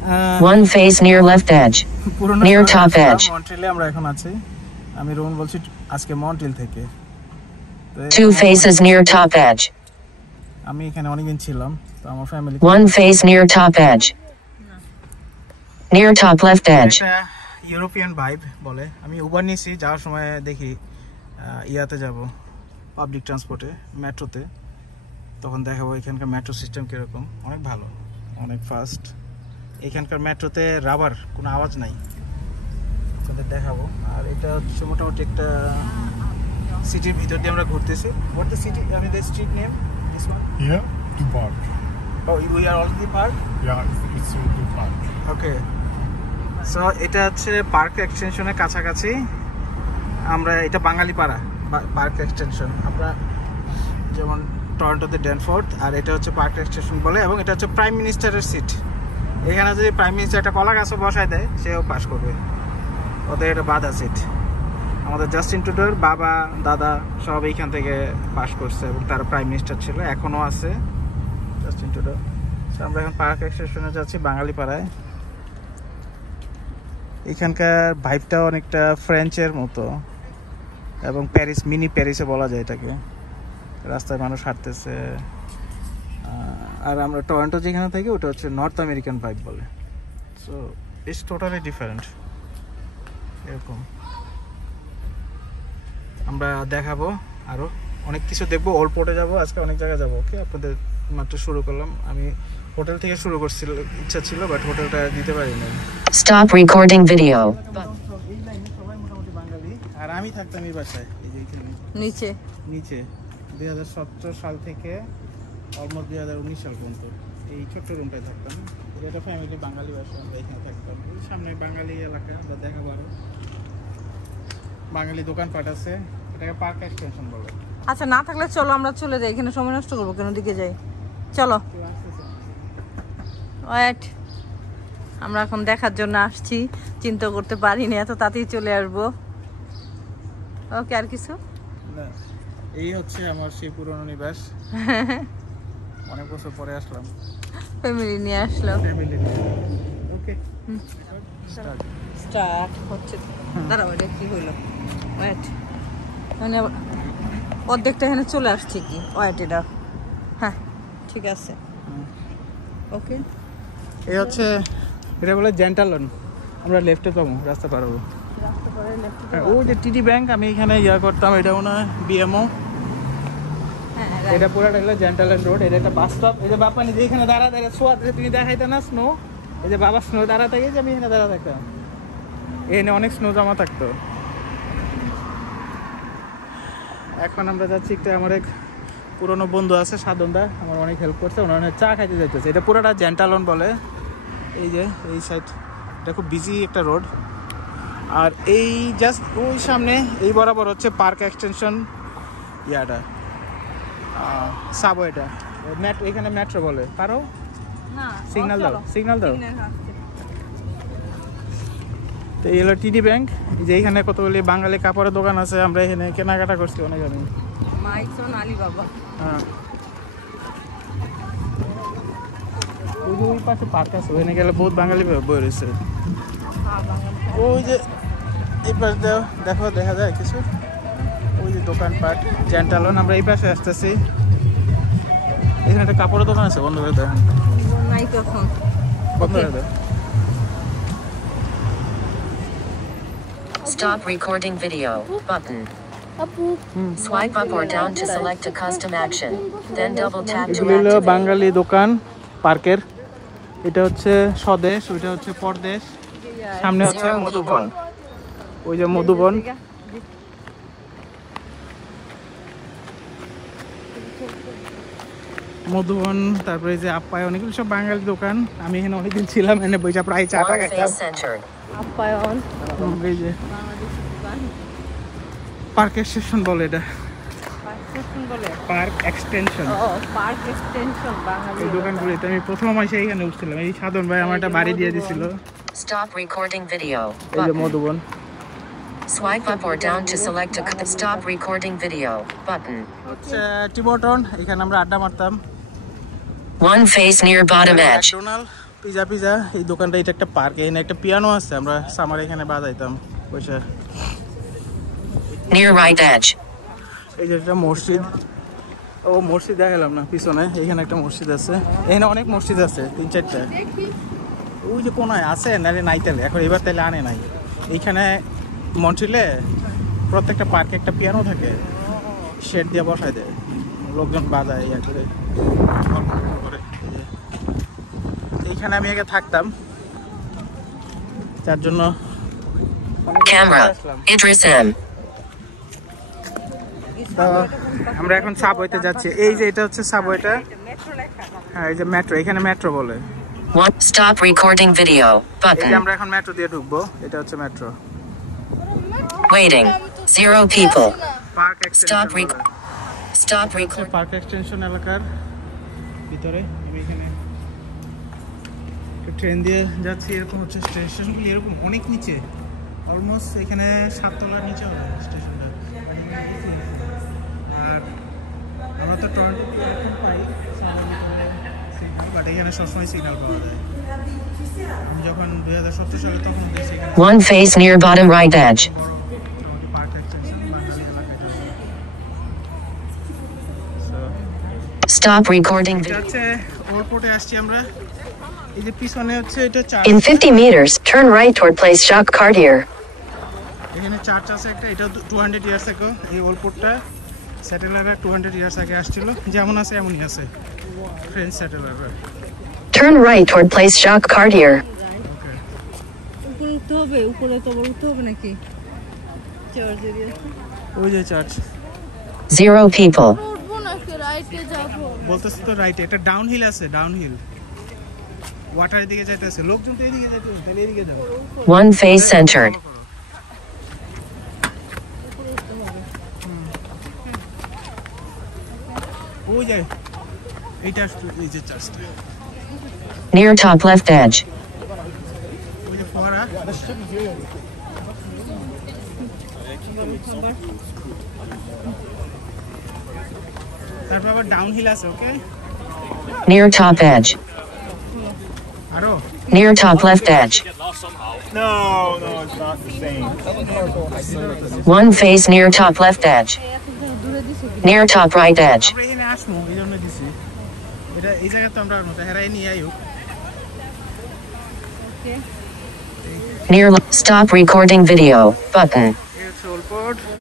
One face near left edge. Near top edge. মন্ট্রিলে আমরা এখন আছি। আমি রোহন বলছি আজকে মন্ট্রিল থেকে। Two faces near top edge. আমি এখানে অনেকদিন ছিলাম তো আমার family One face near top edge. Near top left edge. এটা ইউরোপিয়ান ভাইব বলে। আমি উবার নিয়েছি যাওয়ার সময় দেখি ইয়াতে যাব পাবলিক ট্রান্সপোর্টে মেট্রোতে তখন দেখাবো এখানকার মেট্রো সিস্টেম কিরকম অনেক ভালো অনেক ফাস্ট এখানকার মেট্রোতে রাবার কোনো আওয়াজ নাই আপনাদের দেখাবো আর এটা হচ্ছে মোটামুটি একটা সিটির ভিতর দিয়ে আমরা ঘুরতেছি what the city I mean the street name this one Yeah, to park. Oh, we are already parked? Yeah, it's to park. Okay. So এটা হচ্ছে পার্ক এক্সটেনশনের কাছাকাছি আমরা এটা বাঙালিপাড়া পার্ক এক্সটেনশন আমরা যেমন টরন্টোতে ড্যানফোর্থ আর এটা হচ্ছে পার্ক এক্সটেনশন বলে এবং এটা হচ্ছে প্রাইম মিনিস্টারের সিট এখানে যদি প্রাইম মিনিস্টার একটা কলা গাছও বসায় দেয় সেও পাস করবে ওদের এটা বাধা সিট আমাদের জাস্টিন ট্রুডোর বাবা দাদা সব এইখান থেকে পাস করছে এবং তারা প্রাইম মিনিস্টার ছিল এখনও আছে জাস্টিন ট্রুডো আমরা এখন পার্ক এক্সটেনশনে যাচ্ছি বাঙালিপাড়ায় এখানকার ভাইবটা অনেকটা ফ্রেঞ্চের মতো এবং প্যারিস মিনি প্যারিসে বলা যায় এটাকে রাস্তায় মানুষ হাঁটতেছে আর আমরা টরন্টো যেখানে থাকি ওটা হচ্ছে নর্থ আমেরিকান ভাইব বলে সো ইটস টোটালি ডিফারেন্ট এরকম আমরা দেখাবো আরও অনেক কিছু দেখবো ওল্ড পোর্টে যাবো আজকে অনেক জায়গায় যাবো ওকে আপনাদের মাত্র শুরু করলাম আমি হোটেল থেকে শুরু করছিল ইচ্ছা ছিল বাট হোটেলটা দিতে পারিনি Stop recording video. এই লাইনে সবাই মোটামুটি বাঙালি আর আমি থাকতাম এই বাসায় এই যে এখানে নিচে নিচে 2017 সাল থেকে অলমোস্ট 2019 সাল পর্যন্ত এই ছোট্ট রুমটায় থাকতাম এটা ফ্যামিলি বাঙালি বাসা আমরা এখানে থাকতাম সামনে বাঙালি এলাকা আমরা দেখাবো আরো বাঙালি দোকানপাট আছে এটাকে পার্ক এক্সটেনশন বলে আচ্ছা না থাকলে চলো আমরা চলে যাই এখানে সময় নষ্ট করবো কেন দিকে যাই চলো ওয়েট আমরা এখন দেখার জন্য আসছি চিন্তা করতে পারিনি এত তাড়াতাড়ি চলে আসবো ওকে আর কিছু না এই হচ্ছে আমার সেই পুরনো নিবাস অনেক বছর পরে আসলাম ফ্যামিলি নিয়ে আসলো ফ্যামিলি ওকে স্টার্ট হচ্ছে দাঁড়াও এটা কি হইলো ওয়েট মানে অর্ধেকটা এখানে চলে আসছে কি ওয়েট এটা হ্যাঁ ঠিক আছে ওকে এই হচ্ছে এটা বলে জেন্টালন আমরা লেফটে পাবো রাস্তা পার হবো ও যে টিডি ব্যাংক আমি এখানে ইয়া করতাম এটা মনে হয় বিএমও এটা পুরাটা হলো জেন্টালন রোড এটা একটা বাস স্টপ এই যে বাপা নিজে এখানে দাঁড়া শোয়া তুমি দেখাইতে না স্নো এই যে বাবা স্নো দাঁড়া থাকে যে আমি এখানে দাঁড়া থাকতাম এখানে অনেক স্নো জমা থাকতো এখন আমরা যাচ্ছি একটা আমার এক পুরনো বন্ধু আছে সাধনদা আমার অনেক হেল্প করছে ওনার চা খাইতে যাইতেছে এটা পুরোটা জেন্টালন বলে এই যে এই সাইড এটা খুব বিজি একটা রোড আর এই জাস্ট ওই সামনে এই বরাবর হচ্ছে পার্ক এক্সটেনশন ইয়াটা সাবওয়েটা মেট্রো এখানে মেট্রো বলে পারো না সিগন্যাল দাও তো এই হলো টিডি ব্যাংক যে এখানে কতগুলি বাঙালি কাপড়ের দোকান আছে আমরা এখানে কেনাকাটা করছি অনেক আমি মাইকন আলী বাবা হ্যাঁ ওই পাশে পার্ক আছে ওখানে গেলে বহুত বাঙালি বই রয়েছে ওই যে এই পাশে দেখো দেখা যায় কিছু ওই যে দোকানপাট জেন্টালন আমরা এই পাশে আসতেছি এখানে একটা কাপড়ের দোকান আছে বন্ধ করে দেয় নাই তখন বন্ধ করে দেয় Stop recording video button. Swipe up or down to select a custom action. Then double tap to এগুলো activate. বাঙালি দোকান পার্কের এটা হচ্ছে স্বদেশ ওইটা হচ্ছে পরদেশ সামনে হচ্ছে মধুবন ওই যে মধুবন মধুবন তারপরে যে আপ্যায়ন এগুলো সব বাঙালি দোকান আমি এখানে অনেকদিন ছিলাম এনে বইটা প্রায় চাটা One খাইতাম face center. আপ্যায়ন এই যে বাংলাদেশি দোকান পার্ক এক্সটেনশন বলে এটা পার্ক বলে পার্ক এক্সটেনশন ও পার্ক এক্সটেনশন বাঙালি এই দোকানগুলিতে আমি প্রথম এসে এখানে উঠছিলাম এই সাধন ভাই আমার একটা বাড়ি দিয়ে দিছিল Stop recording video এই যে button. Madhuban Swipe up or down to select a stop recording video button. টিবটন এখানে আমরা আড্ডা মারতাম One face near bottom edge. McDonald pizza pizza এই দোকানটা, এটা একটা পার্ক, এখানে একটা পিয়ানো আছে, আমরা সামার এখানে বাজাইতাম পয়সা। Near right edge. এই যে একটা মসজিদ, ও মসজিদ দেখালাম না পিছনে, এখানে একটা মসজিদ আছে, এখানে অনেক মসজিদ আছে 3-4টা। ওই যে কোনায় আছে নারে নাই তাহলে এখন এবার তাহলে আনে নাই। এইখানে মন্ট্রিলে প্রত্যেকটা পার্কে একটা পিয়ানো থাকে, শেড দিয়ে বসায় দেয়, লোকজন বাজায় ইয়া করে। এইখানে আমি আগে থাকতাম, তার জন্য Camera. Idris M. তো আমরা এখন সাবওয়েতে যাচ্ছি। এই যে এটা হচ্ছে সাবওয়েটা, হ্যাঁ এই যে মেট্রো, এখানে মেট্রো বলে। Stop recording video এই যে button. আমরা এখন মেট্রো দিয়ে ঢুকবো, এটা হচ্ছে metro. Waiting. 0 people. Park Stop extension record. Park extension এলাকার ভিতরে। আমি এখানে ট্রেন দিয়ে যাচ্ছি, এরকম হচ্ছে স্টেশনগুলি, এরকম অনেক নিচে, অলমোস্ট এখানে 7 তলার নিচে হবে স্টেশনটা। আর আমরা তো টরন্টো এখন পাই সিগন্যাল, বাট এখানে সবসময় সিগন্যাল পাওয়া যায়। আমি যখন 2017 সালে তখন দেখছি এখানে One face near bottom right edge. Park extension Bangali এলাকাটা। Stop recording এটা video. হচ্ছে এয়ারপোর্টে আসছি আমরা। এই যে পিছনে হচ্ছে এটা church, In 50 meters, turn right toward place Jacques Cartier. এখানে চার্চ আছে একটা, এটা 200 ইয়ার্স আগে এই এয়ারপোর্টটা স্যাটেলাররা 200 ইয়ার্স আগে আসছিল, যেমন আছে এমনই আছে ফ্রেঞ্চ স্যাটেলাররা। Turn right toward place Jacques Cartier. Okay, উপরে উঠতে হবে, উপরে তো আবার উঠতে হবে নাকি? চার্জ এরিয়া ওই যে চার্চ। 0 people. উঠবো নাকি রাইটে যাবো? বলতেছি তো রাইটে একটা ডাউন হিল আছে, ডাউন হিল ওয়াটারের দিকে যাইতেছে, লোকজন তো এদিকে যাইতেছে, তাহলে এদিকে যাবো। One face centered. ওই যায় এইটা, এই যে চার্চটা, Near top left edge. ওই যে ফোয়ারা। তারপর আবার ডাউন হিল আছে, ওকে Near top edge. আরো। Near top left edge. No, it's not the same. One face near top left edge. Near top right edge. আমরা এখানে আসবো এই জন্য দিছি, এটা এই জায়গা তো আমরা হেরাই নিয়ে আইও। Near stop recording video button. এই হচ্ছে এয়ারপোর্ট।